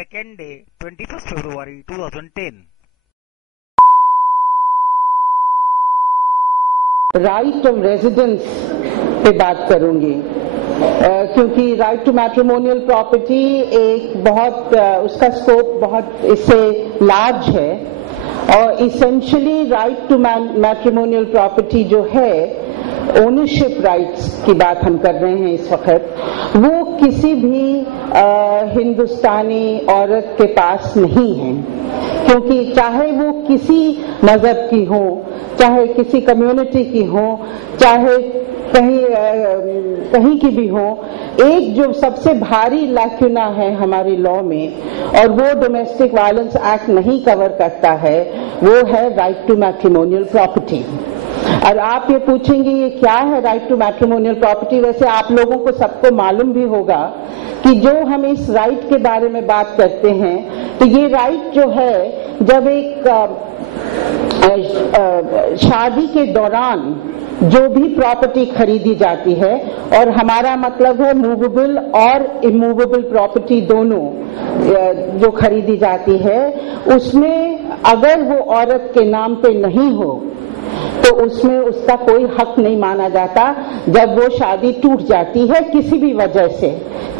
second day, 21st February 2010. Right of residence पे बात करूंगी क्योंकि राइट टू मैट्रिमोनियल प्रॉपर्टी एक बहुत उसका स्कोप बहुत इससे लार्ज है और essentially right to matrimonial property जो है ओनरशिप राइट्स की बात हम कर रहे हैं इस वक्त, वो किसी भी हिंदुस्तानी औरत के पास नहीं है, क्योंकि चाहे वो किसी मजहब की हो, चाहे किसी कम्युनिटी की हो, चाहे कहीं की भी हो, एक जो सबसे भारी लैक्यूना है हमारी लॉ में और वो डोमेस्टिक वायलेंस एक्ट नहीं कवर करता है, वो है राइट टू मैट्रिमोनियल प्रॉपर्टी। और आप ये पूछेंगे ये क्या है राइट टू मैट्रिमोनियल प्रॉपर्टी। वैसे आप लोगों को सबको मालूम भी होगा कि जो हम इस राइट के बारे में बात करते हैं, तो ये राइट जो है जब एक शादी के दौरान जो भी प्रॉपर्टी खरीदी जाती है, और हमारा मतलब है मूवेबल और इमूवेबल प्रॉपर्टी दोनों जो खरीदी जाती है, उसमें अगर वो औरत के नाम पे नहीं हो तो उसमें उसका कोई हक नहीं माना जाता जब वो शादी टूट जाती है किसी भी वजह से,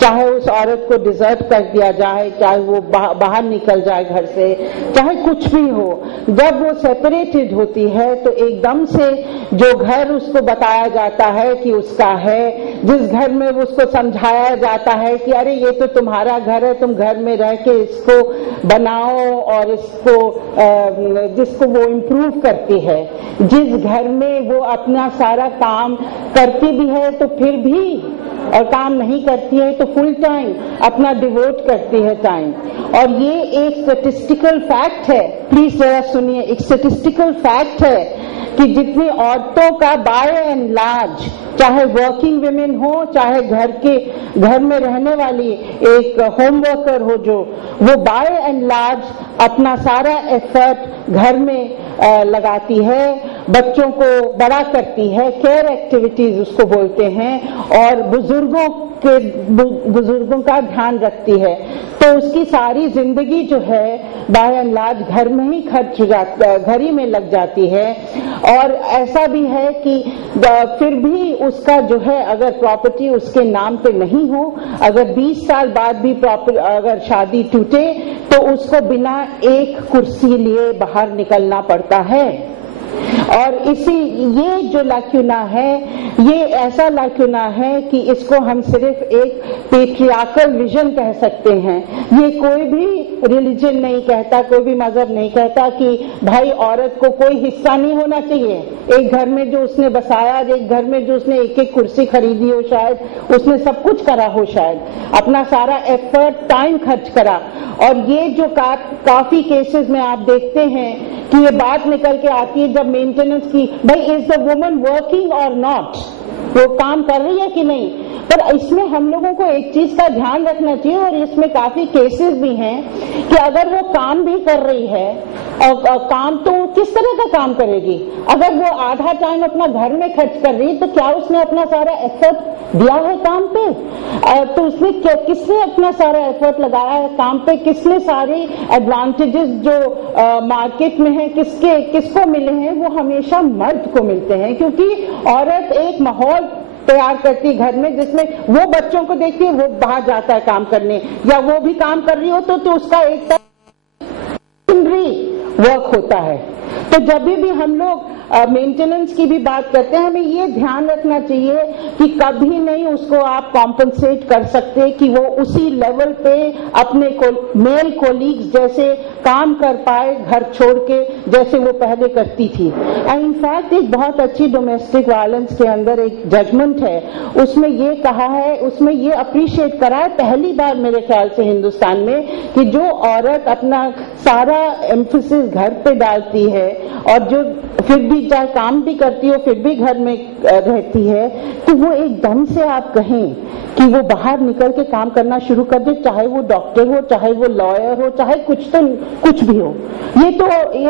चाहे उस औरत को डिजर्ट कर दिया जाए, चाहे वो बाहर निकल जाए घर से, चाहे कुछ भी हो। जब वो सेपरेटेड होती है तो एकदम से जो घर उसको बताया जाता है कि उसका है, जिस घर में उसको समझाया जाता है कि अरे ये तो तुम्हारा घर है, तुम घर में रह के इसको बनाओ और इसको जिसको वो इम्प्रूव करती है, जिस घर में वो अपना सारा काम करती भी है तो फिर भी, और काम नहीं करती है तो फुल टाइम अपना डिवोट करती है टाइम। और ये एक स्टैटिस्टिकल फैक्ट है, प्लीज जरा सुनिए, एक स्टैटिस्टिकल फैक्ट है कि जितनी औरतों का बाय एंड लार्ज, चाहे वर्किंग वुमेन हो, चाहे घर में रहने वाली एक होम वर्कर हो, जो वो बाय एंड लार्ज अपना सारा एफर्ट घर में लगाती है, बच्चों को बड़ा करती है, केयर एक्टिविटीज उसको बोलते हैं, और बुजुर्गों का ध्यान रखती है। तो उसकी सारी जिंदगी जो है बाय एंड लार्ज घर में ही खर्च हो जाती है, घर ही में लग जाती है। और ऐसा भी है कि फिर भी उसका जो है अगर प्रॉपर्टी उसके नाम पे नहीं हो, अगर 20 साल बाद भी अगर शादी टूटे तो उसको बिना एक कुर्सी लिए बाहर निकलना पड़ता है। और ये जो लैक्यूना है, ये ऐसा लैक्यूना है कि इसको हम सिर्फ एक पेट्रियार्कल विजन कह सकते हैं। ये कोई भी रिलीजन नहीं कहता, कोई भी मजहब नहीं कहता कि भाई औरत को कोई हिस्सा नहीं होना चाहिए। एक घर में जो उसने बसाया, एक घर में जो उसने एक एक कुर्सी खरीदी हो, शायद उसने सब कुछ करा हो, शायद अपना सारा एफर्ट टाइम खर्च करा। और ये जो काफी केसेस में आप देखते हैं कि ये बात निकल के आती है जब मेंटेनेंस की, भाई इज द वुमन वर्किंग और नॉट, वो काम कर रही है कि नहीं। पर इसमें हम लोगों को एक चीज का ध्यान रखना चाहिए, और इसमें काफी केसेस भी हैं कि अगर वो काम भी कर रही है, और काम तो किस तरह का काम करेगी, अगर वो आधा टाइम अपना घर में खर्च कर रही है तो क्या उसने अपना सारा एफर्ट दिया है काम पे? तो उसने किसने अपना सारा एफर्ट लगाया है काम पे? किसने सारे एडवांटेजेस जो मार्केट में है किसको मिले हैं? वो हमेशा मर्द को मिलते हैं, क्योंकि औरत एक माहौल तैयार करती घर में जिसमें वो बच्चों को देखती है, वो बाहर जाता है काम करने, या वो भी काम कर रही हो तो उसका एक वर्क होता है। तो जब भी हम लोग मेंटेनेंस की भी बात करते हैं, हमें ये ध्यान रखना चाहिए कि कभी नहीं उसको आप कॉम्पनसेट कर सकते कि वो उसी लेवल पे अपने मेल कोलीग्स जैसे काम कर पाए घर छोड़ के, जैसे वो पहले करती थी। एंड इनफैक्ट एक बहुत अच्छी डोमेस्टिक वायलेंस के अंदर एक जजमेंट है, उसमें ये कहा है, उसमें ये अप्रिशिएट करा है पहली बार मेरे ख्याल से हिंदुस्तान में, कि जो औरत अपना सारा एम्फेसिस घर पे डालती है और जो फिर भी चाहे काम भी करती हो फिर भी घर में रहती है, तो वो एकदम से आप कहें कि वो बाहर निकल के काम करना शुरू कर दे, चाहे वो डॉक्टर हो, चाहे वो लॉयर हो, चाहे कुछ भी हो, ये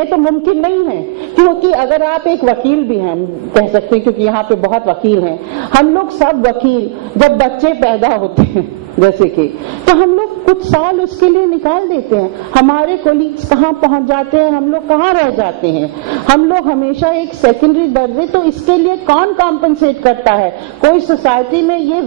तो मुमकिन नहीं है। क्योंकि अगर आप एक वकील भी हैं, कह सकते हैं, क्योंकि यहाँ पे बहुत वकील हैं, हम लोग सब वकील जब बच्चे पैदा होते हैं जैसे कि, तो हम लोग कुछ साल उसके लिए निकाल देते हैं। हमारे कोलीग्स कहाँ पहुंच जाते हैं, हम लोग कहाँ रह जाते हैं। हम लोग हमेशा एक सेकेंडरी दर्जे, तो इसके लिए कौन कॉम्पनसेट करता है? कोई सोसाइटी में ये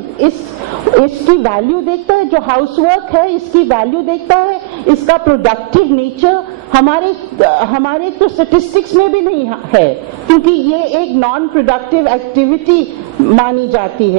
इसकी वैल्यू देखता है? जो हाउसवर्क है इसकी वैल्यू देखता है? इसका प्रोडक्टिव नेचर हमारे तो स्टैटिस्टिक्स में भी नहीं है, क्योंकि ये एक नॉन प्रोडक्टिव एक्टिविटी मानी जाती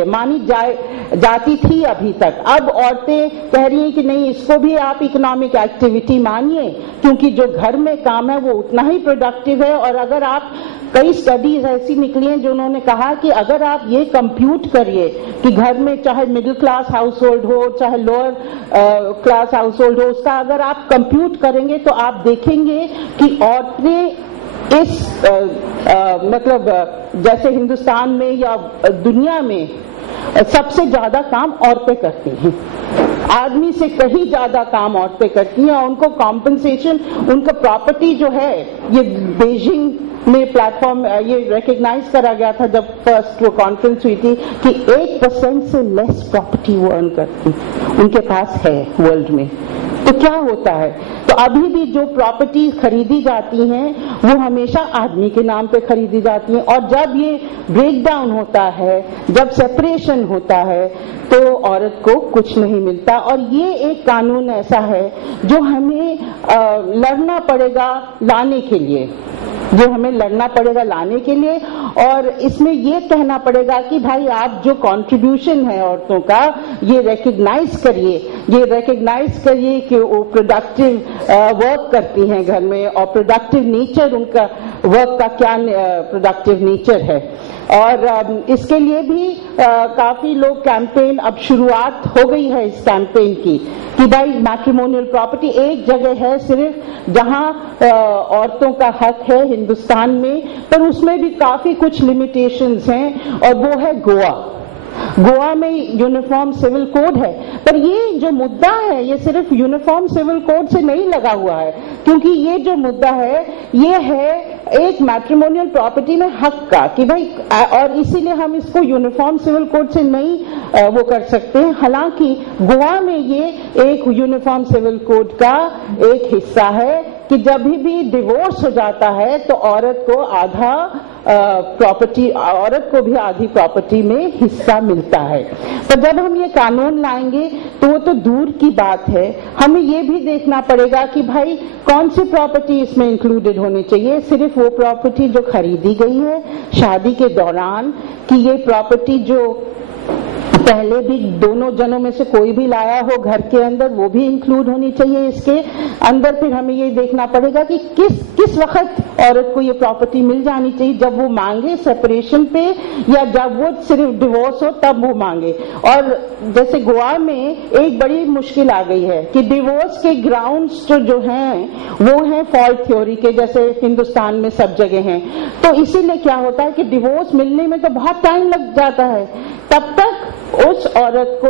थी अभी तक। अब औरतें कह रही हैं कि नहीं, इसको भी आप इकोनॉमिक एक्टिविटी मानिए, क्योंकि जो घर में काम है वो उतना ही प्रोडक्टिव है। और अगर आप, कई स्टडीज ऐसी निकली हैं जो उन्होंने कहा कि अगर आप ये कंप्यूट करिए कि घर में चाहे मिडिल क्लास हाउस होल्ड हो चाहे लोअर क्लास हाउस होल्ड हो, उसका अगर आप कंप्यूट करेंगे तो आप देखेंगे कि औरतें मतलब जैसे हिंदुस्तान में या दुनिया में सबसे ज्यादा काम औरतें करती हैं। आदमी से कहीं ज्यादा काम औरतें करती हैं, और उनको कॉम्पनसेशन, उनका प्रॉपर्टी जो है, ये बीजिंग में प्लेटफॉर्म ये रिकग्नाइज करा गया था जब फर्स्ट वो कॉन्फ्रेंस हुई थी कि 1% से लेस प्रॉपर्टी वो अर्न करती उनके पास है वर्ल्ड में। तो क्या होता है, तो अभी भी जो प्रॉपर्टी खरीदी जाती हैं वो हमेशा आदमी के नाम पे खरीदी जाती हैं, और जब ये ब्रेकडाउन होता है, जब सेपरेशन होता है, तो औरत को कुछ नहीं मिलता। और ये एक कानून ऐसा है जो हमें लड़ना पड़ेगा लाने के लिए, और इसमें ये कहना पड़ेगा कि भाई आप जो कंट्रीब्यूशन है औरतों का, ये रिकग्नाइज करिए कि वो प्रोडक्टिव वर्क करती हैं घर में, और प्रोडक्टिव नेचर उनका वर्क का क्या प्रोडक्टिव नेचर है। और इसके लिए भी काफी लोग कैंपेन, अब शुरुआत हो गई है इस कैंपेन की कि भाई मैट्रिमोनियल प्रॉपर्टी एक जगह है सिर्फ जहां औरतों का हक है हिंदुस्तान में, पर उसमें भी काफी कुछ लिमिटेशंस हैं, और वो है गोवा में यूनिफॉर्म सिविल कोड है। पर ये जो मुद्दा है ये सिर्फ यूनिफॉर्म सिविल कोड से नहीं लगा हुआ है, क्योंकि ये जो मुद्दा है ये है एक मैट्रिमोनियल प्रॉपर्टी में हक का, कि भाई, और इसीलिए हम इसको यूनिफॉर्म सिविल कोड से नहीं वो कर सकते हैं। हालांकि गोवा में ये एक यूनिफॉर्म सिविल कोड का एक हिस्सा है कि जब भी डिवोर्स हो जाता है तो औरत को भी आधी प्रॉपर्टी में हिस्सा मिलता है। तो जब हम ये कानून लाएंगे तो वो तो दूर की बात है, हमें ये भी देखना पड़ेगा कि भाई कौन सी प्रॉपर्टी इसमें इंक्लूडेड होनी चाहिए। सिर्फ वो प्रॉपर्टी जो खरीदी गई है शादी के दौरान, कि ये प्रॉपर्टी जो पहले भी दोनों जनों में से कोई भी लाया हो घर के अंदर, वो भी इंक्लूड होनी चाहिए इसके अंदर। फिर हमें ये देखना पड़ेगा कि किस वक्त औरत को ये प्रॉपर्टी मिल जानी चाहिए, जब वो मांगे सेपरेशन पे या जब वो सिर्फ डिवोर्स हो तब वो मांगे। और जैसे गोवा में एक बड़ी मुश्किल आ गई है कि डिवोर्स के ग्राउंड्स जो हैं वो हैं फॉल्ट थ्योरी के, जैसे हिंदुस्तान में सब जगह हैं। तो इसीलिए क्या होता है कि डिवोर्स मिलने में तो बहुत टाइम लग जाता है, तब तक उस औरत को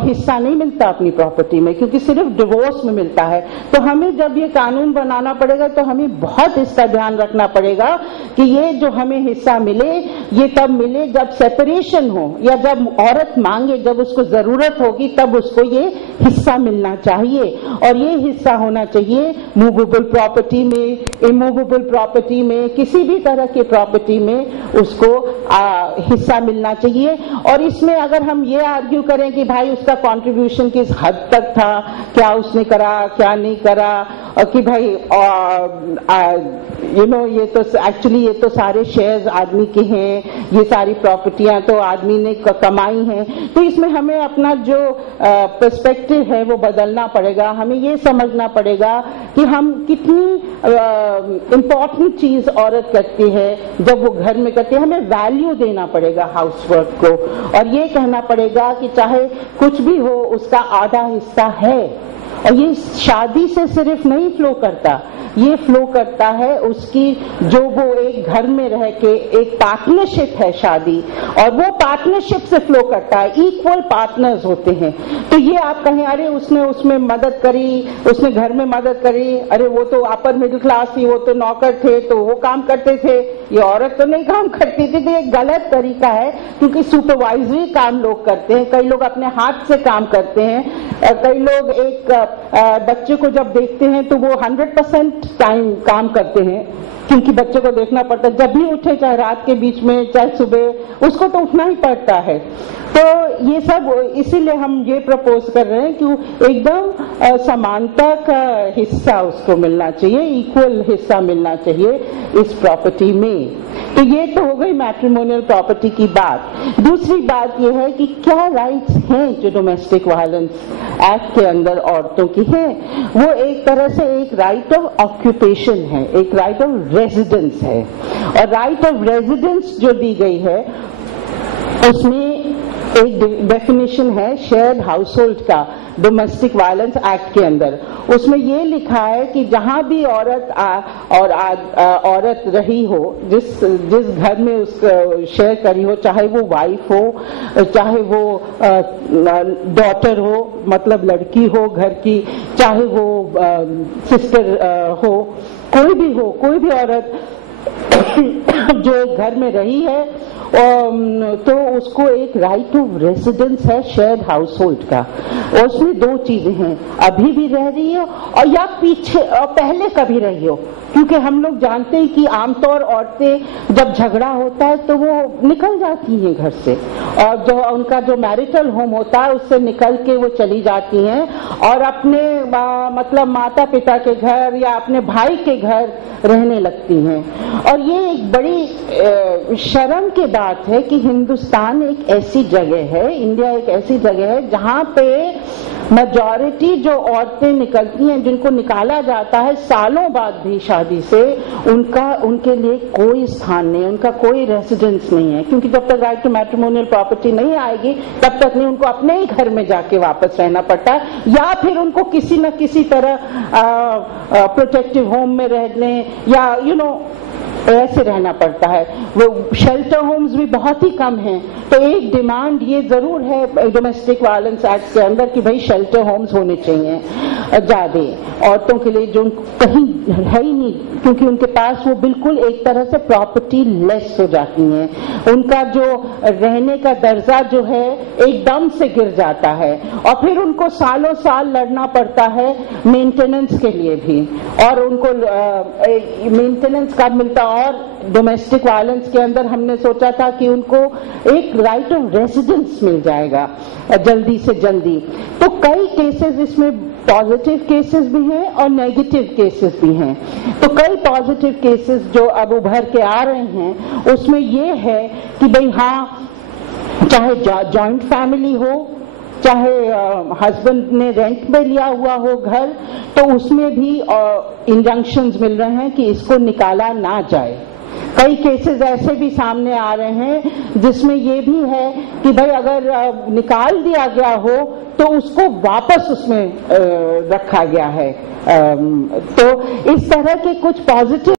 हिस्सा नहीं मिलता अपनी प्रॉपर्टी में, क्योंकि सिर्फ डिवोर्स में मिलता है। तो हमें जब ये कानून बनाना पड़ेगा तो हमें बहुत इसका ध्यान रखना पड़ेगा कि ये जो हमें हिस्सा मिले ये तब मिले जब सेपरेशन हो, या जब औरत मांगे, जब उसको जरूरत होगी तब उसको ये हिस्सा मिलना चाहिए। और ये हिस्सा होना चाहिए मूवेबल प्रॉपर्टी में, इमूवेबल प्रॉपर्टी में, किसी भी तरह की प्रॉपर्टी में उसको हिस्सा मिलना चाहिए। और इसमें अगर हम ये आर्ग्यू करें कि भाई उसका कंट्रीब्यूशन किस हद तक था, क्या उसने करा क्या नहीं करा, और कि भाई ये तो एक्चुअली ये तो सारे शेयर्स आदमी के हैं, ये सारी प्रॉपर्टियां तो आदमी ने कमाई हैं, तो इसमें हमें अपना जो पर्सपेक्टिव है वो बदलना पड़ेगा। हमें ये समझना पड़ेगा कि हम कितनी इम्पोर्टेंट चीज औरत करती है जब वो घर में करती है, हमें वैल्यू देना पड़ेगा हाउसवर्क को, और ये कहना पड़ेगा कि चाहे कुछ भी हो उसका आधा हिस्सा है। और ये शादी से सिर्फ नहीं फ्लो करता, ये फ्लो करता है उसकी जो वो एक घर में रह के एक पार्टनरशिप है शादी, और वो पार्टनरशिप से फ्लो करता है, इक्वल पार्टनर्स होते हैं। तो ये आप कहें अरे उसने उसमें मदद करी, उसने घर में मदद करी, अरे वो तो अपर मिडिल क्लास थी, वो तो नौकर थे तो वो काम करते थे, ये औरत तो नहीं काम करती थी, तो ये गलत तरीका है, क्योंकि सुपरवाइजरी काम लोग करते हैं, कई लोग अपने हाथ से काम करते हैं, कई लोग एक बच्चे को जब देखते हैं तो वो 100% टाइम काम करते हैं, क्योंकि बच्चे को देखना पड़ता है, जब भी उठे, चाहे रात के बीच में चाहे सुबह, उसको तो उठना ही पड़ता है। तो ये सब इसीलिए हम ये प्रपोज कर रहे हैं कि एकदम समानता का हिस्सा उसको मिलना चाहिए, इक्वल हिस्सा मिलना चाहिए इस प्रॉपर्टी में। तो ये तो हो गई मैट्रिमोनियल प्रॉपर्टी की बात। दूसरी बात ये है कि क्या राइट्स हैं जो डोमेस्टिक वायलेंस एक्ट के अंदर औरतों की हैं। वो एक तरह से एक राइट ऑफ ऑक्यूपेशन है, एक राइट ऑफ रेजिडेंस है, और राइट ऑफ रेजिडेंस जो दी गई है उसमें एक डेफिनेशन है शेयर्ड हाउसहोल्ड का डोमेस्टिक वायलेंस एक्ट के अंदर। उसमें ये लिखा है कि जहां भी औरत औरत रही हो, जिस घर में उस शेयर करी हो, चाहे वो वाइफ हो, चाहे वो डॉटर हो, मतलब लड़की हो घर की, चाहे वो सिस्टर हो, कोई भी औरत जो घर में रही है, तो उसको एक राइट ऑफ रेजिडेंस है शेयर्ड हाउसहोल्ड का। और उसमें दो चीजें हैं, अभी भी रह रही है और या पीछे और पहले कभी रही हो, क्योंकि हम लोग जानते हैं कि आमतौर औरतें जब झगड़ा होता है तो वो निकल जाती हैं घर से, और जो उनका जो मैरिटल होम होता है उससे निकल के वो चली जाती हैं और अपने मतलब माता पिता के घर या अपने भाई के घर रहने लगती हैं। और ये एक बड़ी शर्म की बात है कि हिंदुस्तान एक ऐसी जगह है, इंडिया एक ऐसी जगह है जहां पे मेजॉरिटी जो औरतें निकलती हैं, जिनको निकाला जाता है सालों बाद भी शादी से, उनके लिए कोई स्थान नहीं, उनका कोई रेसिडेंस नहीं है, क्योंकि जब तक राइट टू मैट्रिमोनियल प्रॉपर्टी नहीं आएगी तब तक नहीं, उनको अपने ही घर में जाके वापस रहना पड़ता है, या फिर उनको किसी न किसी तरह प्रोटेक्टिव होम में रहने या ऐसे रहना पड़ता है। वो शेल्टर होम्स भी बहुत ही कम हैं। तो एक डिमांड ये जरूर है डोमेस्टिक वायलेंस एक्ट के अंदर कि भाई शेल्टर होम्स होने चाहिए ज्यादा औरतों के लिए, जो कहीं है ही नहीं, क्योंकि उनके पास वो बिल्कुल एक तरह से प्रॉपर्टी लेस हो जाती हैं, उनका जो रहने का दर्जा जो है एकदम से गिर जाता है, और फिर उनको सालों साल लड़ना पड़ता है मेंटेनेंस के लिए भी, और उनको मेंटेनेंस कब मिलता। और डोमेस्टिक वायलेंस के अंदर हमने सोचा था कि उनको एक राइट ऑफ रेजिडेंस मिल जाएगा जल्दी से जल्दी। तो कई केसेस इसमें पॉजिटिव केसेस भी हैं और नेगेटिव केसेस भी हैं। तो कई पॉजिटिव केसेस जो अब उभर के आ रहे हैं उसमें ये है कि भाई हाँ, चाहे जॉइंट फैमिली हो, चाहे हस्बैंड ने रेंट में लिया हुआ हो घर, तो उसमें भी इंजंक्शंस मिल रहे हैं कि इसको निकाला ना जाए। कई केसेस ऐसे भी सामने आ रहे हैं जिसमें ये भी है कि भाई अगर निकाल दिया गया हो तो उसको वापस उसमें रखा गया है। तो इस तरह के कुछ पॉजिटिव